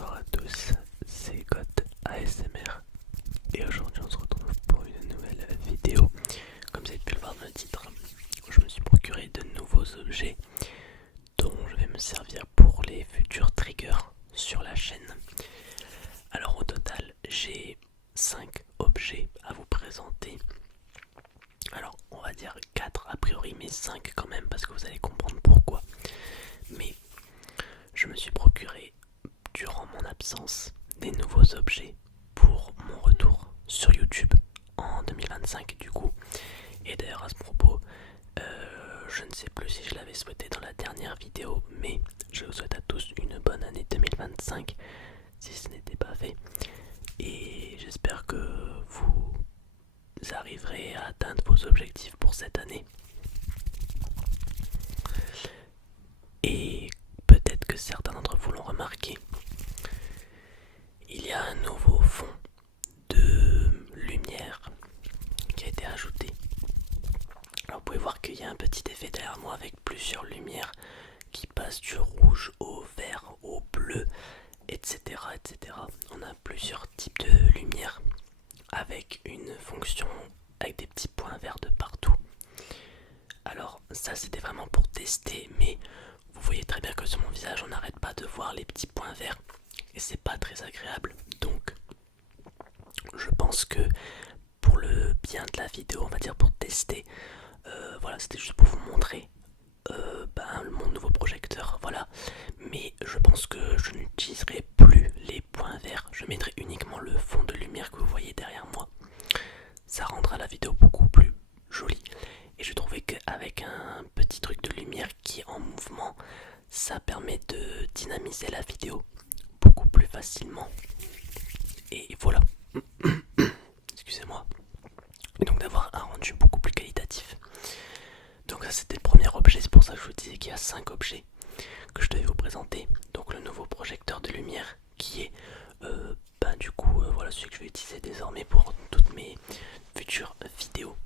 Bonsoir à tous, c'est God ASMR et aujourd'hui on se retrouve pour une nouvelle vidéo. Comme vous avez pu le voir dans le titre, je me suis procuré de nouveaux objets dont je vais me servir pour les futurs triggers sur la chaîne. Alors au total j'ai 5 objets à vous présenter. Alors on va dire 4 a priori mais 5 quand même parce que vous allez comprendre pourquoi. Mais je me suis procuré durant mon absence des nouveaux objets pour mon retour sur YouTube en 2025 du coup. Et d'ailleurs à ce propos, je ne sais plus si je l'avais souhaité dans la dernière vidéo, mais je vous souhaite à tous une bonne année 2025 si ce n'était pas fait. Et j'espère que vous arriverez à atteindre vos objectifs pour cette année. Et peut-être que certains d'entre vous l'ont remarqué, il y a un nouveau fond de lumière qui a été ajouté. Alors vous pouvez voir qu'il y a un petit effet derrière moi avec plusieurs lumières qui passent du rouge au vert, au bleu, etc. etc. On a plusieurs types de lumière avec une fonction avec des petits points verts de partout. Alors ça c'était vraiment pour tester, mais vous voyez très bien que sur mon visage on n'arrête pas de voir les petits points verts et c'est pas très agréable. Donc je pense que pour le bien de la vidéo, on va dire pour tester, voilà, c'était juste pour vous montrer mon nouveau projecteur, voilà. Mais je pense que je n'utiliserai plus les points verts, je mettrai uniquement le fond de lumière que vous voyez derrière moi. Ça rendra la vidéo beaucoup plus jolie. Et je trouvais qu'avec un petit truc de lumière qui est en mouvement, ça permet de dynamiser la vidéo beaucoup plus facilement. Et voilà. Excusez-moi. Et donc d'avoir un rendu beaucoup plus qualitatif. Donc ça c'était le premier objet, c'est pour ça que je vous disais qu'il y a 5 objets que je devais vous présenter. Donc le nouveau projecteur de lumière qui est voilà celui que je vais utiliser désormais pour toutes mes futures vidéos.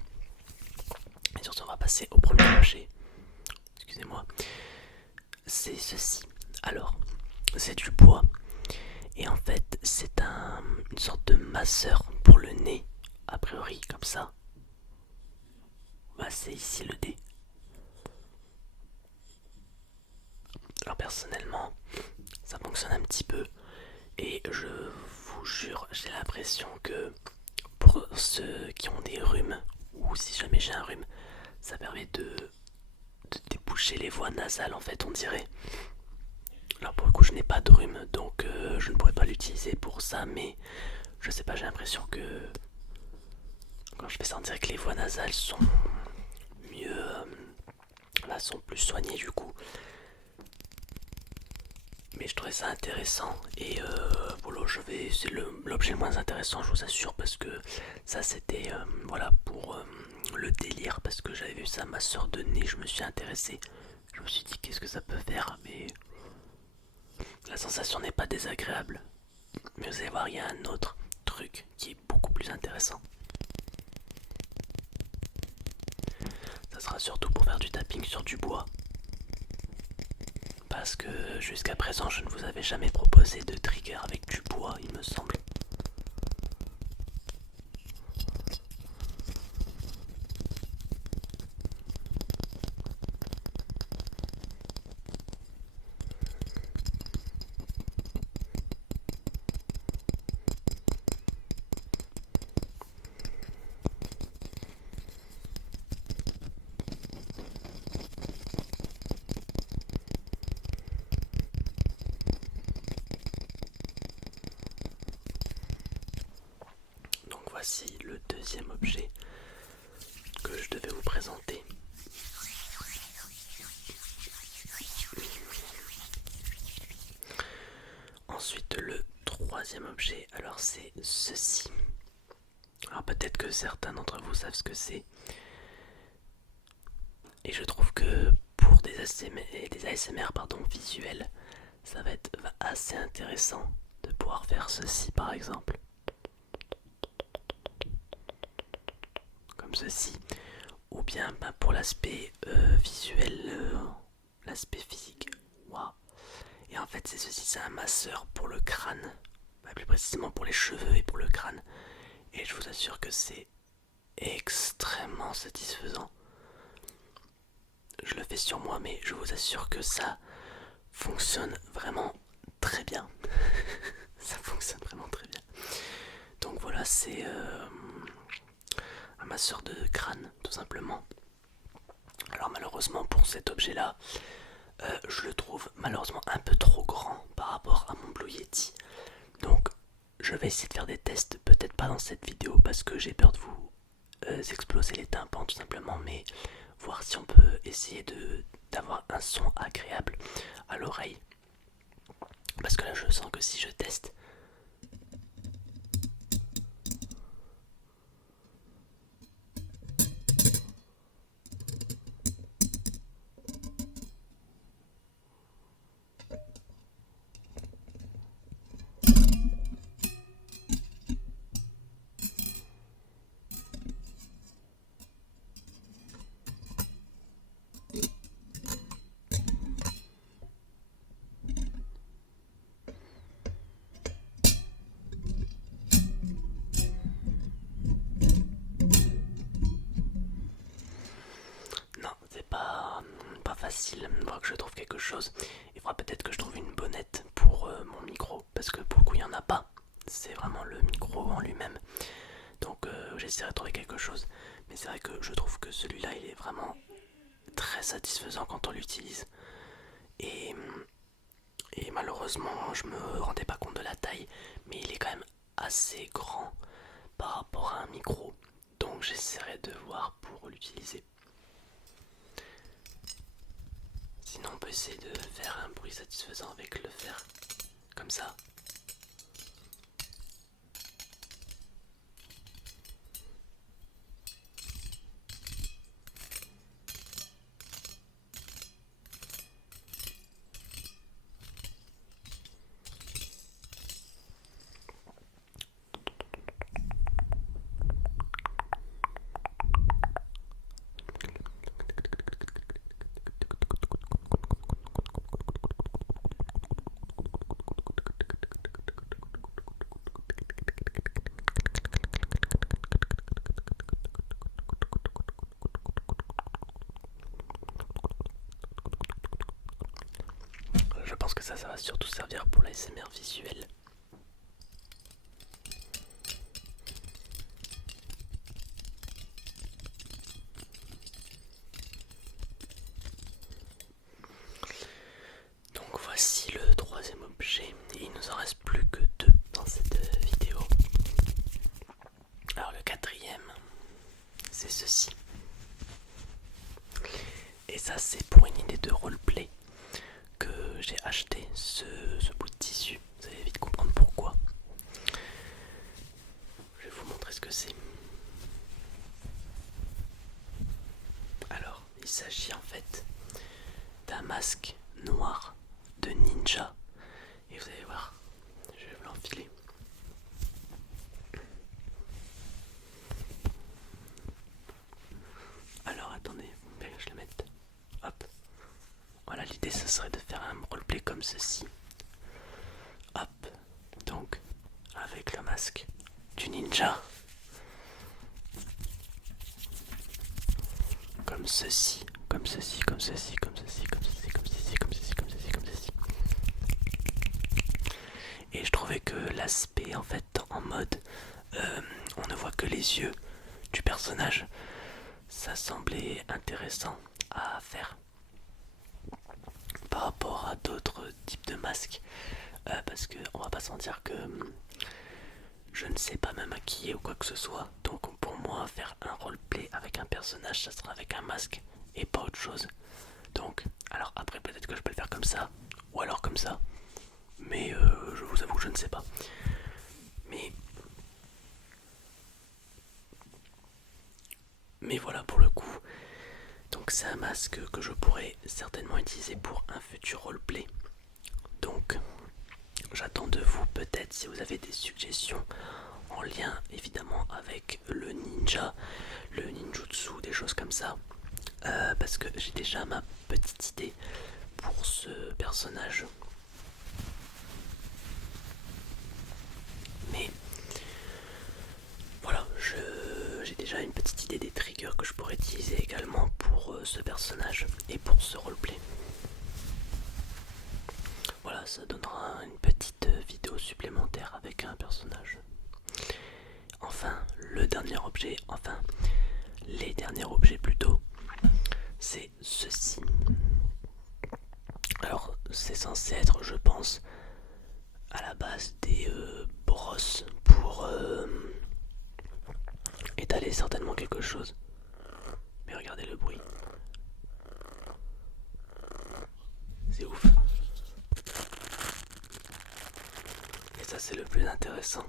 Et sur ce on va passer au premier objet. Excusez-moi. C'est ceci. Alors c'est du bois et en fait c'est une sorte de masseur pour le nez. A priori comme ça. Bah c'est ici le dé. Alors personnellement, ça fonctionne un petit peu et je vous jure, j'ai l'impression que pour ceux qui ont des rhumes ou si jamais j'ai un rhume, ça permet de déboucher les voies nasales en fait on dirait. Alors pour le coup je n'ai pas de rhume donc je ne pourrais pas l'utiliser pour ça mais je sais pas j'ai l'impression que quand je fais ça on dirait que les voies nasales sont mieux, sont plus soignées du coup. Mais je trouvais ça intéressant et voilà, c'est l'objet le moins intéressant je vous assure parce que ça c'était voilà pour le délire parce que j'avais vu ça ma soeur de nez, je me suis intéressé, je me suis dit qu'est-ce que ça peut faire mais la sensation n'est pas désagréable. Mais vous allez voir il y a un autre truc qui est beaucoup plus intéressant. Ça sera surtout pour faire du tapping sur du bois. Parce que jusqu'à présent je ne vous avais jamais proposé de trigger avec du bois il me semble. Donc voici le deuxième objet que je devais vous présenter. Ensuite le troisième objet, alors c'est ceci. Alors peut-être que certains d'entre vous savent ce que c'est. Et je trouve que pour des ASMR visuels, ça va être assez intéressant de pouvoir faire ceci par exemple. Comme ceci. Ou bien pour l'aspect visuel, l'aspect physique. Waouh. Et en fait fait c'est ceci, c'est un masseur pour le crâne, plus précisément pour les cheveux et pour le crâne. Et je vous assure que c'est extrêmement satisfaisant. Je le fais sur moi, mais je vous assure que ça fonctionne vraiment très bien. Ça fonctionne vraiment très bien. Donc voilà, c'est un masseur de crâne, tout simplement. Alors malheureusement pour cet objet-là, je le trouve malheureusement un peu trop grand par rapport à mon Blue Yeti. Donc je vais essayer de faire des tests, peut-être pas dans cette vidéo parce que j'ai peur de vous exploser les tympans tout simplement, mais voir si on peut essayer d'avoir un son agréable à l'oreille. Parce que là je sens que si je teste, non, c'est pas facile. Il faudra que je trouve quelque chose. Il faudra peut-être que je trouve une bonnette pour mon micro, parce que pour le coup il n'y en a pas. C'est vraiment le micro en lui-même. Donc j'essaierai de trouver quelque chose. Mais c'est vrai que je trouve que celui-là il est vraiment très satisfaisant quand on l'utilise. Et, et malheureusement je me rendais pas compte de la taille, mais il est quand même assez grand par rapport à un micro. Donc j'essaierai de voir pour l'utiliser. Sinon on peut essayer de faire un bruit satisfaisant avec le fer, comme ça. Je pense que ça va surtout servir pour l'ASMR visuel. Donc voici le troisième objet. Il nous en reste plus que deux dans cette vidéo. Alors le quatrième, c'est ceci. Et ça c'est pour une idée de roleplay que j'ai acheté ce bout de tissu. Vous allez vite comprendre pourquoi. Je vais vous montrer ce que c'est. Alors, il s'agit en fait d'un masque noir de ninja. Et vous allez voir, je vais vous l'enfiler. Alors attendez, vous voulez que je le mette. Hop. Voilà, l'idée ce serait de faire un roleplay comme ceci. Hop. Donc, avec le masque du ninja. Comme ceci, comme ceci, comme ceci, comme ceci, comme ceci, comme ceci, comme ceci, comme ceci, comme ceci. Et je trouvais que l'aspect en fait en mode on ne voit que les yeux du personnage, ça semblait intéressant à faire par rapport à d'autres types de masques. Parce que on va pas se mentir que je ne sais pas me maquiller ou quoi que ce soit. Donc pour moi faire un roleplay avec un personnage, ça sera avec un masque et pas autre chose. Donc alors après peut-être que je peux le faire comme ça ou alors comme ça. Mais je vous avoue que je ne sais pas. Mais voilà pour le coup. Donc c'est un masque que je pourrais certainement utiliser pour un futur roleplay. Donc j'attends de vous peut-être si vous avez des suggestions en lien évidemment avec le ninja, le ninjutsu, des choses comme ça. Parce que j'ai déjà ma petite idée pour ce personnage. idée des triggers que je pourrais utiliser également pour ce personnage et pour ce roleplay. Voilà, ça donnera une petite vidéo supplémentaire avec un personnage. Enfin, le dernier objet, enfin, les derniers objets plutôt, c'est ceci. Alors, c'est censé être, je pense, à la base des brosses pour étaler certainement quelque chose. Mais regardez le bruit. C'est ouf. Et ça, c'est le plus intéressant.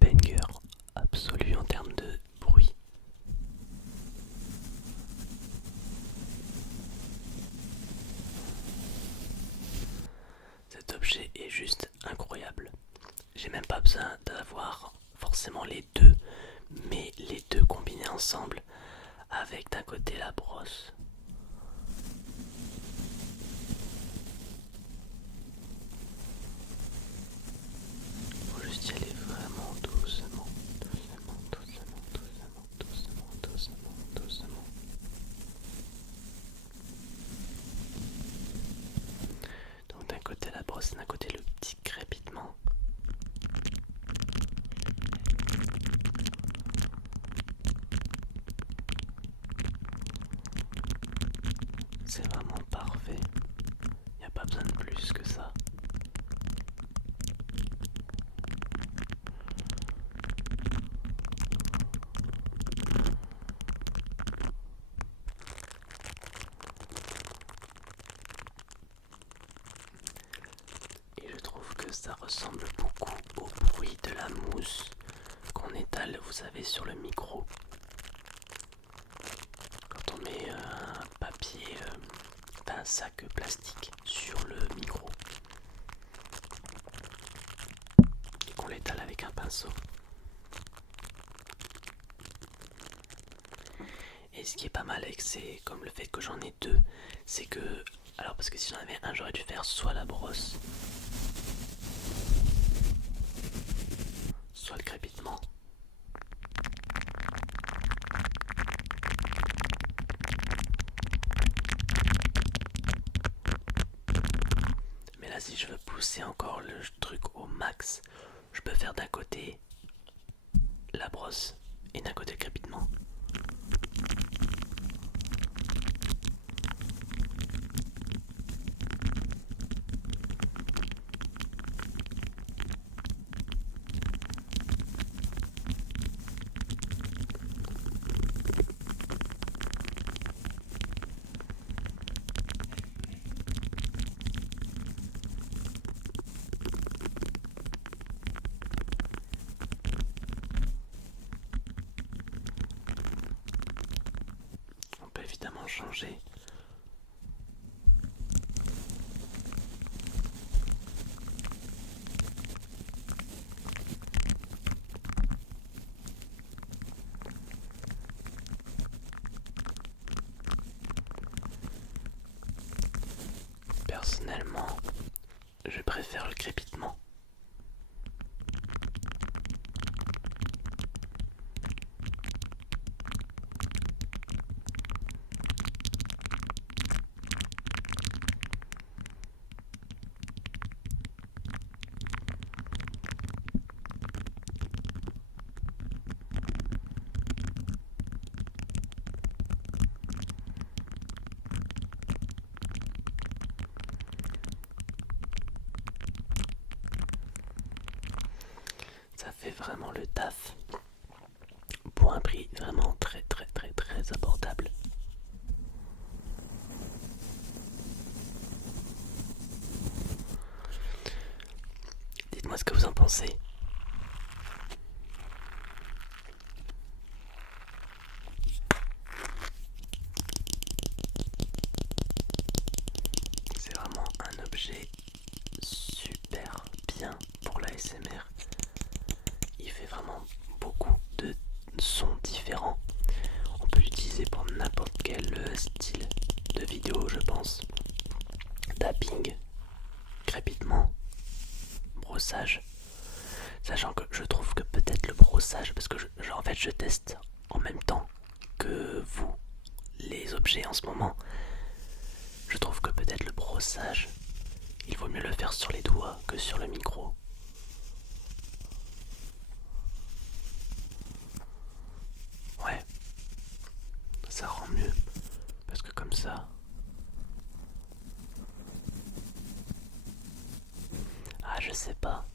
Banger absolu en termes de bruit. Cet objet est juste incroyable. J'ai même pas besoin d'avoir forcément les deux, mais les deux combinés ensemble avec d'un côté la brosse. Faut juste y aller vraiment doucement, doucement, doucement, doucement, doucement, doucement, doucement. Donc d'un côté la brosse, d'un côté le petit crépitement. C'est vraiment parfait. Il n'y a pas besoin de plus que ça. Et je trouve que ça ressemble beaucoup au bruit de la mousse qu'on étale, vous savez, sur le micro. Quand on met un papier, un sac plastique sur le micro et qu'on l'étale avec un pinceau. Et ce qui est pas mal avec c'est comme le fait que j'en ai deux, c'est que, alors parce que si j'en avais un, j'aurais dû faire soit la brosse, soit le crépitement. Mais là, si je veux pousser encore le truc au max, je peux faire d'un côté la brosse et d'un côté le crépitement. On peut évidemment changer. Personnellement, je préfère le crépitement. Ça fait vraiment le taf. Pour pour un prix vraiment très très très très abordable. Dites-moi ce que vous en pensez. C'est vraiment un objet super bien pour l'ASMR. Il fait vraiment beaucoup de sons différents. On peut l'utiliser pour n'importe quel style de vidéo, je pense. Tapping, crépitement, brossage. Sachant que je trouve que peut-être le brossage, parce que en fait je teste en même temps que vous les objets en ce moment. Je trouve que peut-être le brossage, il vaut mieux le faire sur les doigts que sur le micro. Ouais, ça rend mieux, parce que comme ça... Ah, je sais pas.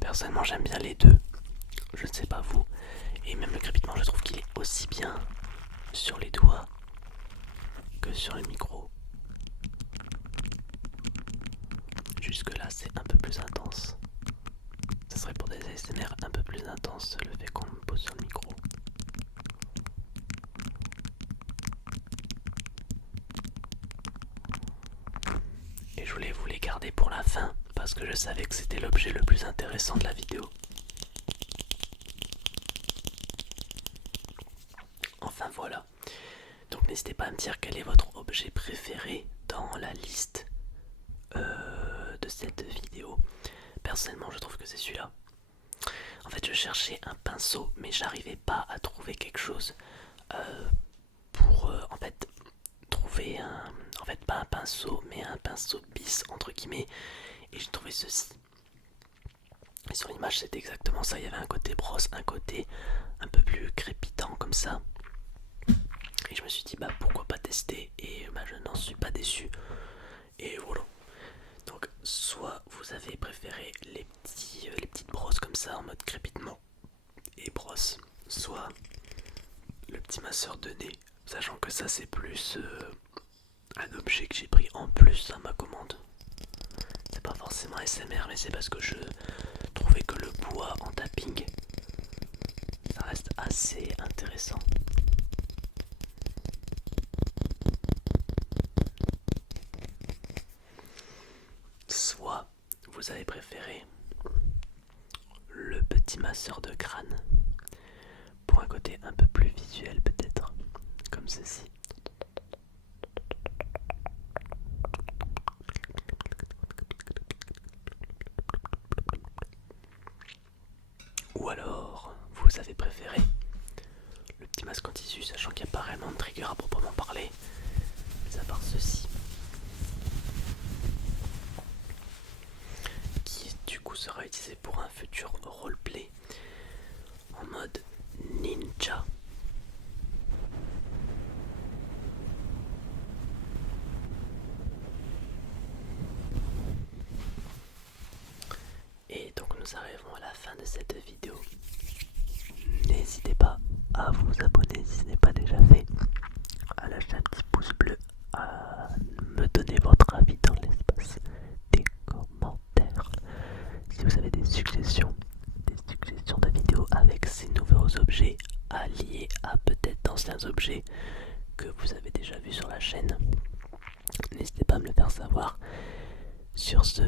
Personnellement, j'aime bien les deux. Je ne sais pas vous. Et même le crépitement, je trouve qu'il est aussi bien sur les doigts que sur le micro. Jusque là, c'est un peu plus intense. Ce serait pour des ASMR un peu plus intense le fait qu'on me pose sur le micro. Et je voulais vous les garder pour la fin parce que je savais que c'était l'objet le plus intéressant de la vidéo. Enfin voilà. Donc n'hésitez pas à me dire quel est votre objet préféré dans la liste de cette vidéo. Personnellement, je trouve que c'est celui-là. En fait, je cherchais un pinceau, mais j'arrivais pas à trouver quelque chose pour en fait trouver un... En fait, pas un pinceau, mais un pinceau bis entre guillemets. Et j'ai trouvé ceci. Et sur l'image, c'était exactement ça. Il y avait un côté brosse, un côté un peu plus crépitant comme ça. Et je me suis dit, bah pourquoi pas tester. Et bah, je n'en suis pas déçu. Et voilà. Donc, soit vous avez préféré les petites brosses comme ça en mode crépitement et brosse, soit le petit masseur de nez, sachant que ça c'est plus un objet que j'ai pris en plus à ma commande. C'est pas forcément SMR, mais c'est parce que je trouvais que le bois en tapping, ça reste assez intéressant. Soit vous avez préféré le petit masseur de crâne pour un côté un peu plus visuel peut-être, comme ceci. Ou alors vous avez préféré le petit masque en tissu, sachant qu'il n'y a pas vraiment de trigger à proprement parler, mais à part ceci, qui du coup sera utilisé pour un futur roleplay en mode ninja. Et donc nous arrivons à la fin de cette vidéo. N'hésitez pas à vous abonner si ce n'est pas déjà fait, à lâcher un petit pouce bleu, à me donner votre avis dans l'espace des commentaires. Si vous avez des suggestions de vidéos avec ces nouveaux objets alliés à peut-être d'anciens objets que vous avez déjà vus sur la chaîne, n'hésitez pas à me le faire savoir. Sur ce,